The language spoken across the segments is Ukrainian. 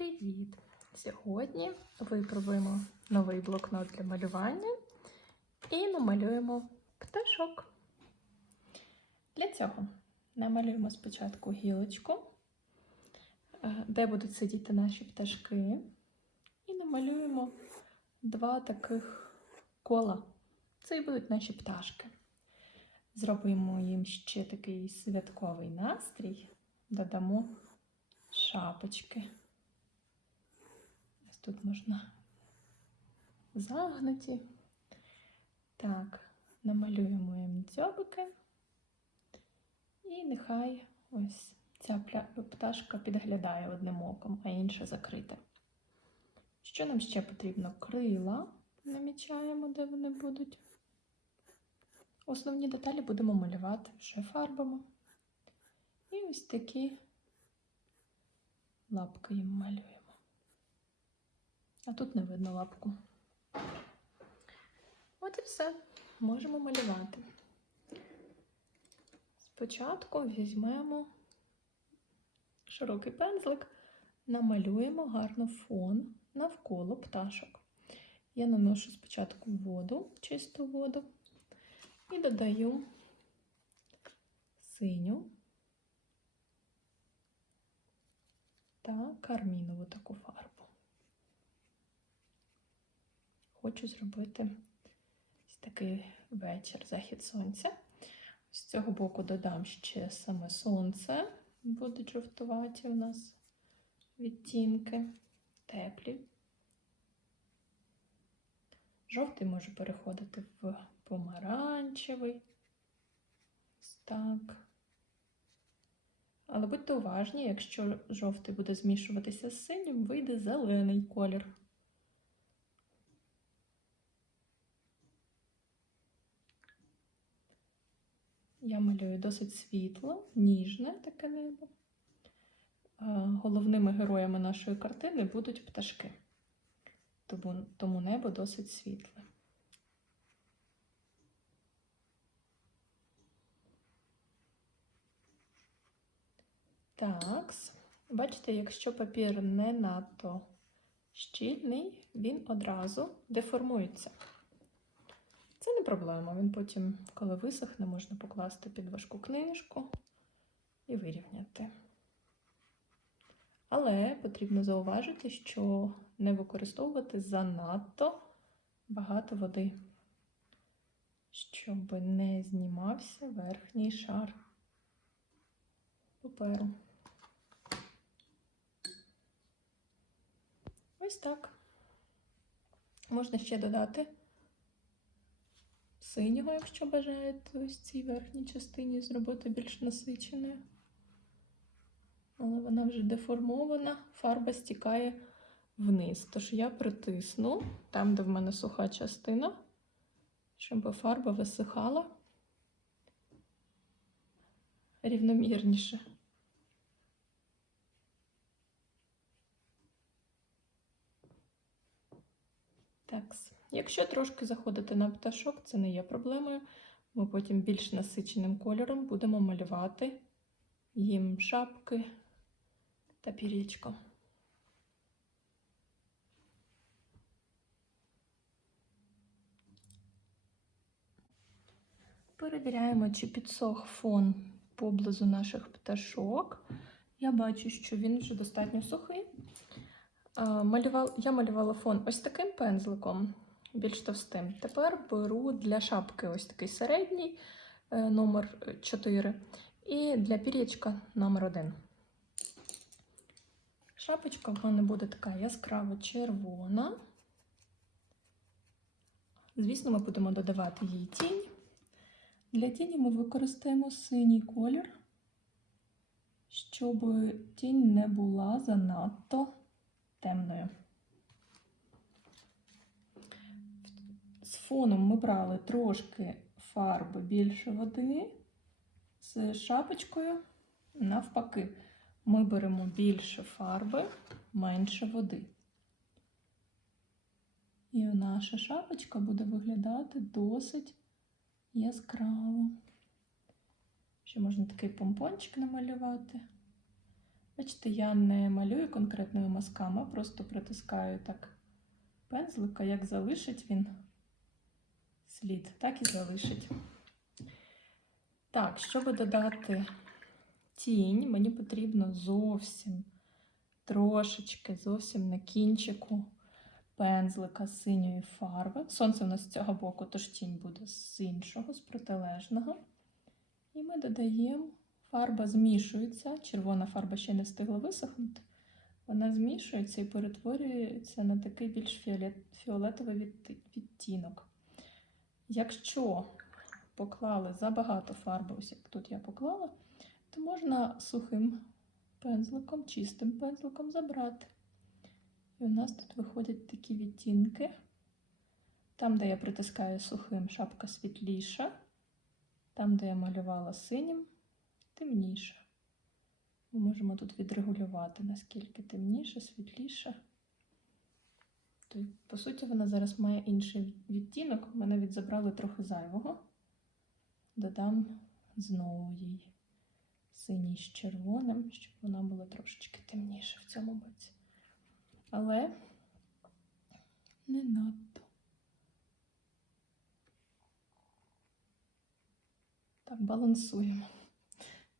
Привіт! Сьогодні випробуємо новий блокнот для малювання і намалюємо пташок. Для цього намалюємо спочатку гілочку, е, де будуть сидіти наші пташки, і намалюємо два таких кола. Це і будуть наші пташки. Зробимо їм ще такий святковий настрій, додамо шапочки. Тут можна загнуті. Так, намалюємо їм дзьобики. І нехай ось ця пташка підглядає одним оком, а інша закрита. Що нам ще потрібно? Крила намічаємо, де вони будуть. Основні деталі будемо малювати вже фарбами. І ось такі лапки їм малюємо. А тут не видно лапку. От і все. Можемо малювати. Спочатку візьмемо широкий пензлик, намалюємо гарно фон навколо пташок. Я наношу спочатку воду, чисту воду, і додаю синю та кармінову таку фарбу. Хочу зробити ось такий вечір, захід сонця. З цього боку додам ще саме сонце. Будуть жовтуваті у нас відтінки, теплі. Жовтий може переходити в помаранчевий. Ось так. Але будьте уважні, якщо жовтий буде змішуватися з синім, вийде зелений колір. Я малюю досить світло, ніжне таке небо. Головними героями нашої картини будуть пташки, тому, небо досить світле. Так, бачите, якщо папір не надто щільний, він одразу деформується. Це не проблема. Він потім, коли висохне, можна покласти під важку книжку і вирівняти. Але потрібно зауважити, що не використовувати занадто багато води, щоб не знімався верхній шар паперу. Ось так. Можна ще додати синього, якщо бажаєте, ось цій верхній частині зробити більш насиченою. Але вона вже деформована, фарба стікає вниз. Тож я притисну там, де в мене суха частина, щоб фарба висихала рівномірніше. Так, якщо трошки заходити на пташок, це не є проблемою. Ми потім більш насиченим кольором будемо малювати їм шапки та пірічко. Перевіряємо, чи підсох фон поблизу наших пташок. Я бачу, що він вже достатньо сухий. Я малювала фон ось таким пензликом, більш товстим. Тепер беру для шапки ось такий середній е, номер 4 і для пір'ячка номер 1. Шапочка в мене буде така яскраво червона. Звісно, ми будемо додавати їй тінь. Для тіні ми використаємо синій колір, щоб тінь не була занадто темною. З фоном ми брали трошки фарби більше води, з шапочкою навпаки. Ми беремо більше фарби, менше води. І наша шапочка буде виглядати досить яскраво. Ще можна такий помпончик намалювати. Бачите, я не малюю конкретними мазками, а просто притискаю так пензлика, як залишить він слід, так і залишить. Так, щоб додати тінь, мені потрібно зовсім трошечки, зовсім на кінчику пензлика синьої фарби. Сонце у нас з цього боку, тож тінь буде з іншого, з протилежного. І ми додаємо, фарба змішується, червона фарба ще не встигла висохнути. Вона змішується і перетворюється на такий більш фіолетовий відтінок. Якщо поклали забагато фарби, ось як тут я поклала, то можна сухим пензликом, чистим пензликом забрати. І у нас тут виходять такі відтінки. Там, де я притискаю сухим, шапка світліша. Там, де я малювала синім, темніше. Ми можемо тут відрегулювати, наскільки темніше, світліше. По суті, вона зараз має інший відтінок. Ми навіть забрали трохи зайвого. Додам знову їй синій з червоним, щоб вона була трошечки темніша в цьому боці. Але не надто. Так, балансуємо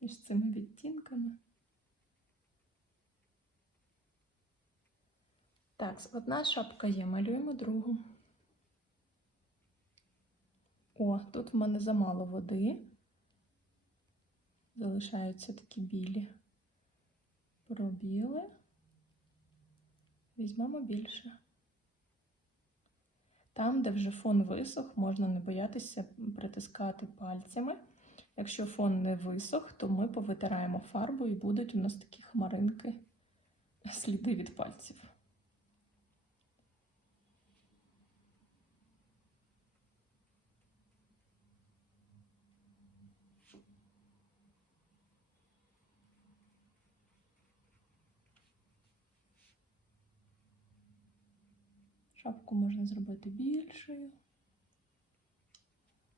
між цими відтінками. Так, одна шапка є, малюємо другу. О, тут в мене замало води. Залишаються такі білі пробіли. Візьмемо більше. Там, де вже фон висох, можна не боятися притискати пальцями. Якщо фон не висох, то ми повитираємо фарбу і будуть у нас такі хмаринки, сліди від пальців. Шапку можна зробити більшою.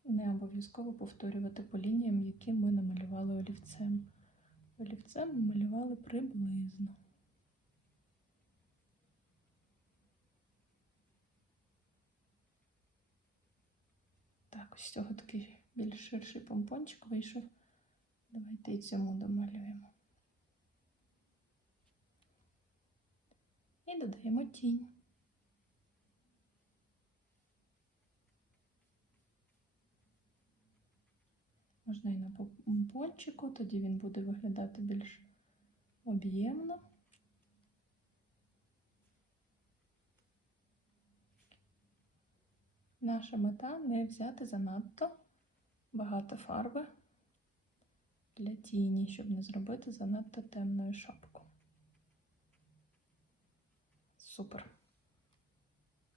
Не обов'язково повторювати по лініям, які ми намалювали олівцем. Олівцем ми малювали приблизно. Так, ось цього такий більш ширший помпончик вийшов. Давайте і цьому домалюємо. І додаємо тінь. Можна і на помпончику, тоді він буде виглядати більш об'ємно. Наша мета не взяти занадто багато фарби для тіні, щоб не зробити занадто темною шапку. Супер.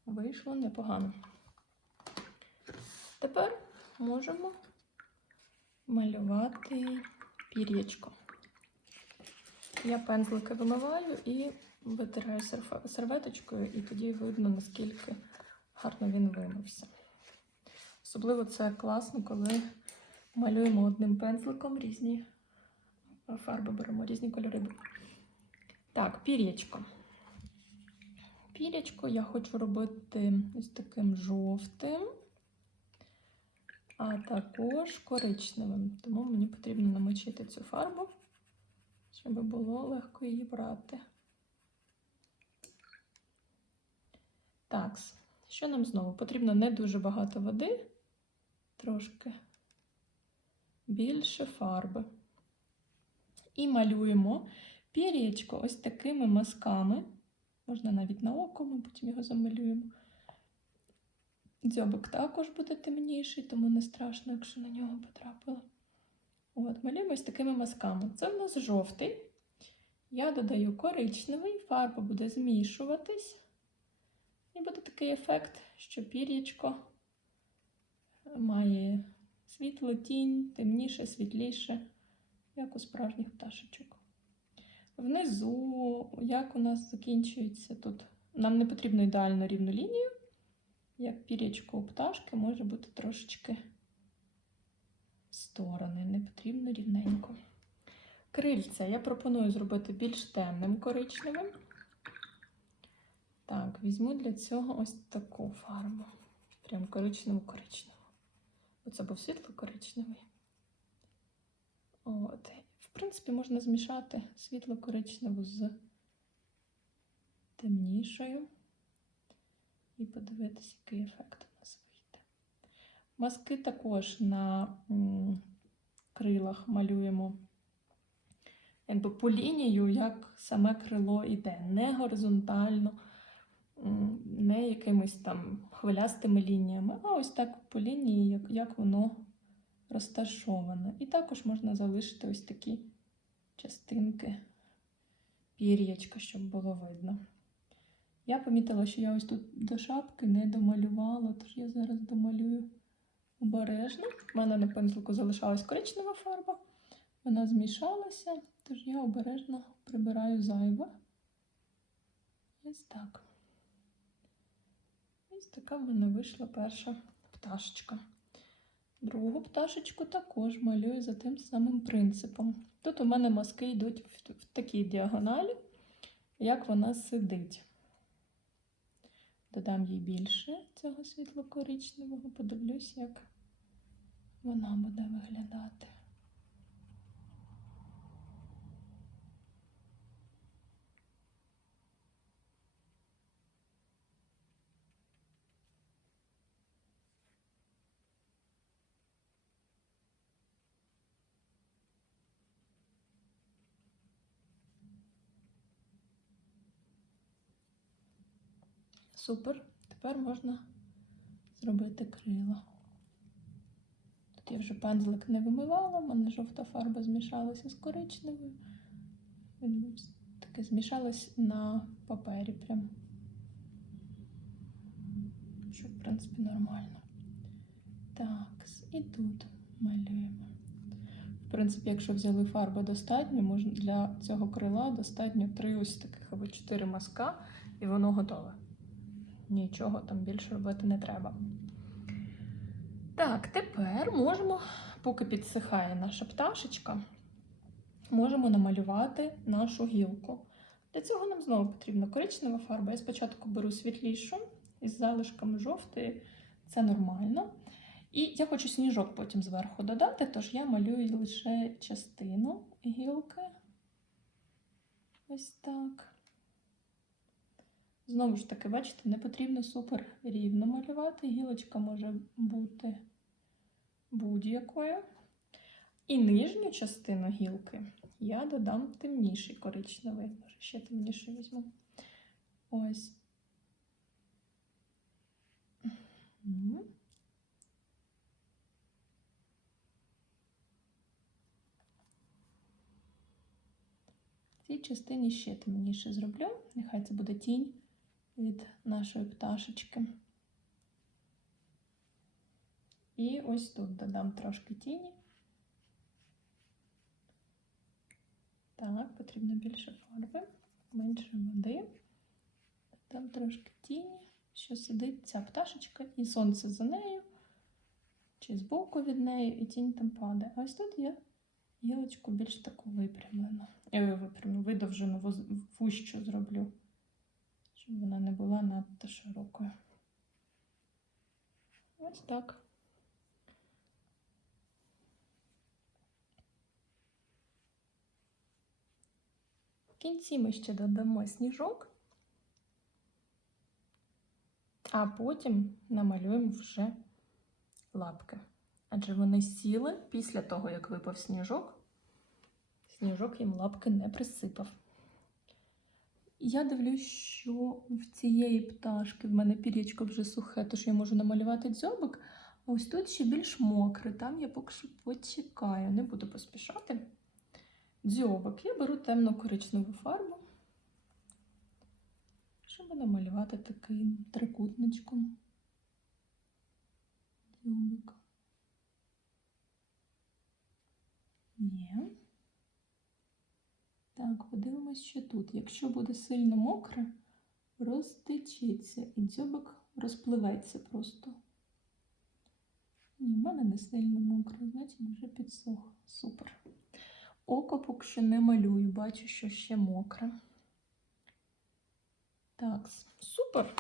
Вийшло непогано. Тепер можемо малювати пір'ячко. Я пензлики вимиваю і витираю серветочкою, і тоді видно, наскільки гарно він вимився. Особливо це класно, коли малюємо одним пензликом різні фарби беремо, різні кольори. Так, пір'ячко. Пір'ячко я хочу робити ось таким жовтим а також коричневим. Тому мені потрібно намочити цю фарбу, щоб було легко її брати. Так, що нам знову? Потрібно не дуже багато води, трошки більше фарби. І малюємо пір'ячко ось такими мазками. Можна навіть на око, ми потім його замалюємо. Дзьобик також буде темніший, тому не страшно, якщо на нього потрапило. От, малюємо з такими мазками. Це в нас жовтий. Я додаю коричневий, фарба буде змішуватись. І буде такий ефект, що пір'ячко має світло, тінь, темніше, світліше, як у справжніх пташечок. Внизу, як у нас закінчується тут, нам не потрібно ідеально рівну лінію як пірячко у пташки, може бути трошечки сторони, не потрібно рівненько. Крильця я пропоную зробити більш темним коричневим. Так, візьму для цього ось таку фарбу. Прям коричневу-коричневу. Оце був світло-коричневий. От. В принципі, можна змішати світло-коричневу з темнішою. І подивитися, який ефект у нас вийде. Маски також на крилах малюємо якби по лінію, як саме крило йде, не горизонтально, не якимись там хвилястими лініями, а ось так по лінії, як, як воно розташоване. І також можна залишити ось такі частинки пір'ячка, щоб було видно. Я помітила, що я ось тут до шапки не домалювала, тож я зараз домалюю обережно. У мене на пензлику залишалась коричнева фарба, вона змішалася, тож я обережно прибираю зайве. Ось так. Ось така в мене вийшла перша пташечка. Другу пташечку також малюю за тим самим принципом. Тут у мене маски йдуть в, такій діагоналі, як вона сидить. Додам їй більше цього світло-коричневого, подивлюсь, як вона буде виглядати. Супер. Тепер можна зробити крила. Тут я вже пензлик не вимивала, в мене жовта фарба змішалася з коричневою. Він таке змішалось на папері прям. Що, в принципі, нормально. Так, і тут малюємо. В принципі, якщо взяли фарби достатньо, можна для цього крила достатньо три ось таких або чотири маска, і воно готове. Нічого там більше робити не треба. Так, тепер можемо, поки підсихає наша пташечка, можемо намалювати нашу гілку. Для цього нам знову потрібна коричнева фарба. Я спочатку беру світлішу із залишками жовтої, це нормально. І я хочу сніжок потім зверху додати, тож я малюю лише частину гілки. Ось так. Знову ж таки, бачите, не потрібно супер рівно малювати. Гілочка може бути будь-якою. І нижню частину гілки я додам темніший коричневий. Може, ще темніший візьму. Ось. В цій частині ще темніше зроблю. Нехай це буде тінь від нашої пташечки. І ось тут додам трошки тіні. Так, потрібно більше фарби, менше води. Там трошки тіні, що сидить ця пташечка, і сонце за нею, чи збоку від неї, і тінь там падає. А ось тут я гілочку більш таку випрямлену. Е, випрямлену, видовжену, вущу зроблю щоб вона не була надто широкою. Ось так. В кінці ми ще додамо сніжок, а потім намалюємо вже лапки. Адже вони сіли після того, як випав сніжок, сніжок їм лапки не присипав. Я дивлюсь, що в цієї пташки в мене пір'ячко вже сухе, тож я можу намалювати дзьобик. А ось тут ще більш мокре, там я поки що почекаю, не буду поспішати. Дзьобик. Я беру темно-коричневу фарбу, щоб намалювати таким трикутничком. Дзьобик. Є. Так, подивимось, що тут. Якщо буде сильно мокре, розтечеться і дзьобик розпливеться просто. Ні, в мене не сильно мокре, значить вже підсох. Супер. Око поки що не малюю, бачу, що ще мокре. Так, супер.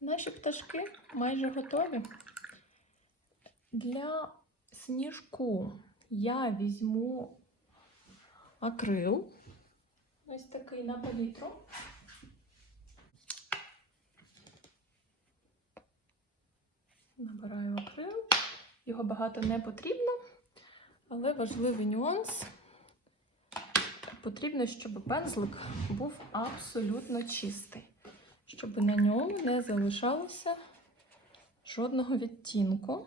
Наші пташки майже готові. Для сніжку я візьму акрил. Ось такий на палітру. Набираю акрил. Його багато не потрібно, але важливий нюанс. Потрібно, щоб пензлик був абсолютно чистий, щоб на ньому не залишалося жодного відтінку.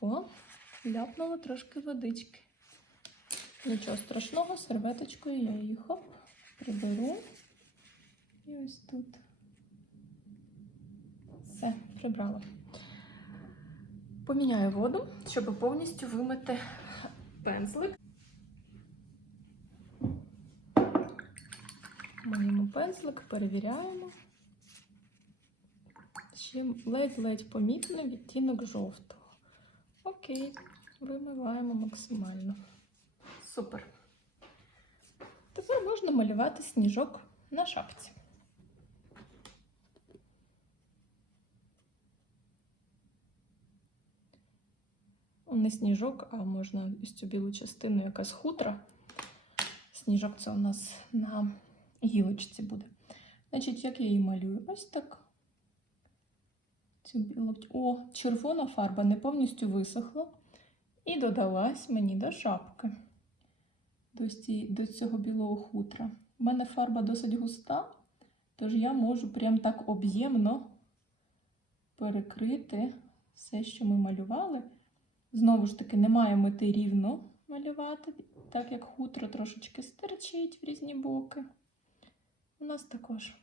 О, ляпнула трошки водички. Нічого страшного, серветочкою я її хоп, приберу. І ось тут. Все, прибрала. Поміняю воду, щоб повністю вимити пензлик. Миємо пензлик, перевіряємо. Ще ледь-ледь помітно відтінок жовтого. Окей, вимиваємо максимально. Супер. Тепер можна малювати сніжок на шапці. Не сніжок, а можна ось цю білу частину якась хутра. Сніжок це у нас на гілочці буде. Значить, як я її малюю? Ось так. Цю білу... О, червона фарба не повністю висохла і додалась мені до шапки, до, цього білого хутра. У мене фарба досить густа, тож я можу прям так об'ємно перекрити все, що ми малювали. Знову ж таки, немає мети рівно малювати, так як хутро трошечки стерчить в різні боки. У нас також.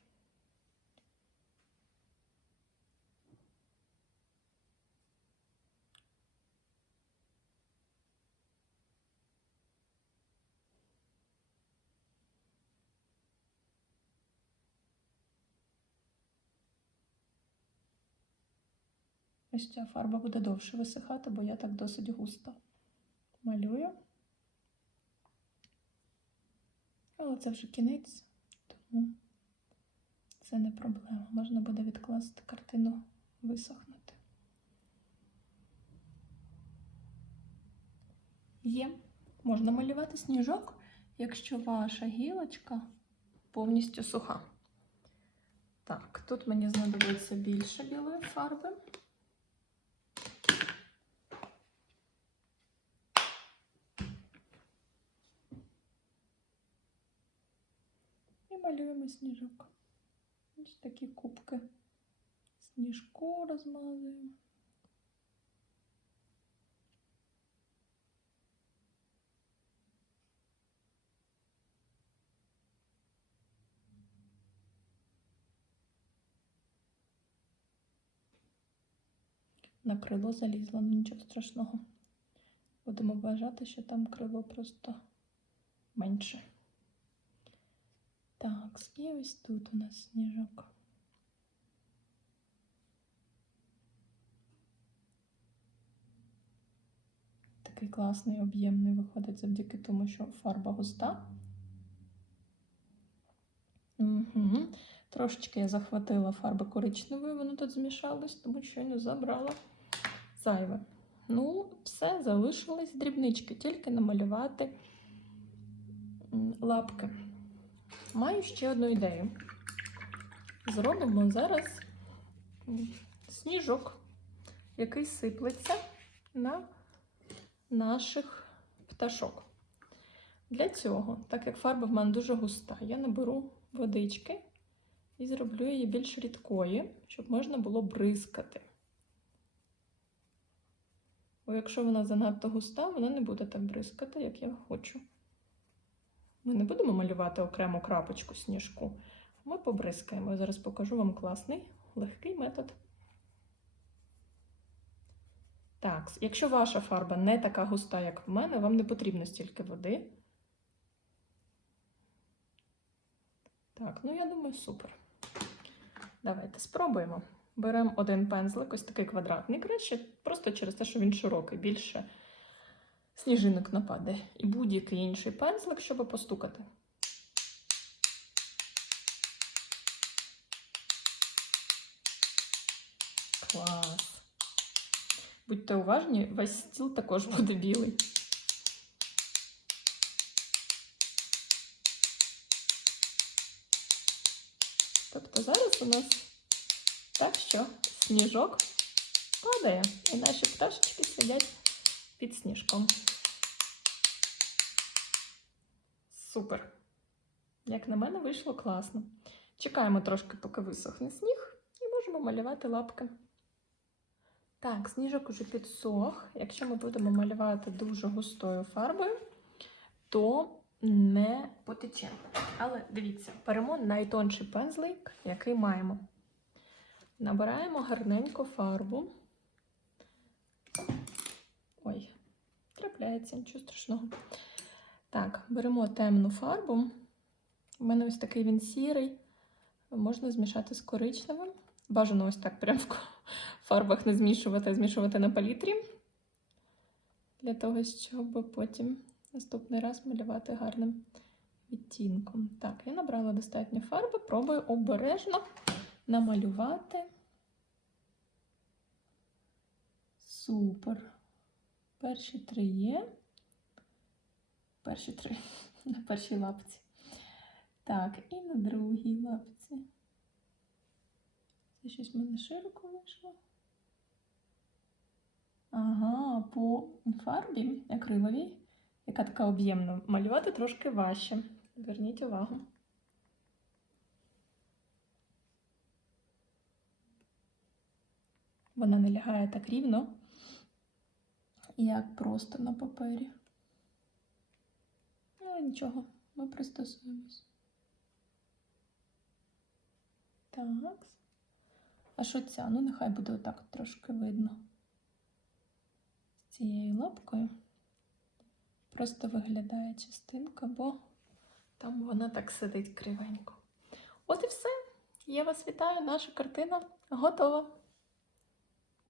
Ось ця фарба буде довше висихати, бо я так досить густо малюю. Але це вже кінець, тому це не проблема. Можна буде відкласти картину висохнути. Є. Можна малювати сніжок, якщо ваша гілочка повністю суха. Так, тут мені знадобиться більше білої фарби. І малюємо сніжок. Ось такі кубки сніжку розмазуємо. На крило залізла, ну нічого страшного. Будемо вважати, що там крило просто менше. Так, і ось тут у нас сніжок. Такий класний об'ємний виходить завдяки тому, що фарба густа. Угу. Трошечки я захватила фарби коричневої, воно тут змішалось, тому що я не забрала зайве. Ну, все, залишились дрібнички, тільки намалювати лапки. Маю ще одну ідею. Зробимо зараз сніжок, який сиплеться на наших пташок. Для цього, так як фарба в мене дуже густа, я наберу водички і зроблю її більш рідкою, щоб можна було бризкати. Бо якщо вона занадто густа, вона не буде так бризкати, як я хочу. Ми не будемо малювати окрему крапочку сніжку. Ми побризкаємо. Я зараз покажу вам класний, легкий метод. Так, якщо ваша фарба не така густа, як в мене, вам не потрібно стільки води. Так, ну я думаю, супер. Давайте спробуємо. Беремо один пензлик, ось такий квадратний краще, просто через те, що він широкий, більше сніжинок нападе. І будь-який інший пензлик, щоб постукати. Клас. Будьте уважні, весь стіл також буде білий. Тобто зараз у нас так, що сніжок падає, і наші пташечки сидять під сніжком. Супер! Як на мене, вийшло класно. Чекаємо трошки, поки висохне сніг, і можемо малювати лапки. Так, сніжок уже підсох. Якщо ми будемо малювати дуже густою фарбою, то не потече. Але дивіться, беремо найтонший пензлик, який маємо. Набираємо гарненько фарбу. Трапляється, нічого страшного. Так, беремо темну фарбу. У мене ось такий він сірий. Можна змішати з коричневим. Бажано ось так прямо в фарбах не змішувати, а змішувати на палітрі. Для того, щоб потім наступний раз малювати гарним відтінком. Так, я набрала достатньо фарби, пробую обережно намалювати. Супер. Перші три є. Перші три на першій лапці. Так, і на другій лапці. Це щось в мене широко вийшло. Ага, по фарбі акриловій, яка така об'ємна, малювати трошки важче. Зверніть увагу. Вона не лягає так рівно, як просто на папері. Але нічого, ми пристосуємось. Так. А що ця? Ну, нехай буде отак трошки видно. З цією лапкою. Просто виглядає частинка, бо там вона так сидить кривенько. От і все. Я вас вітаю, наша картина готова.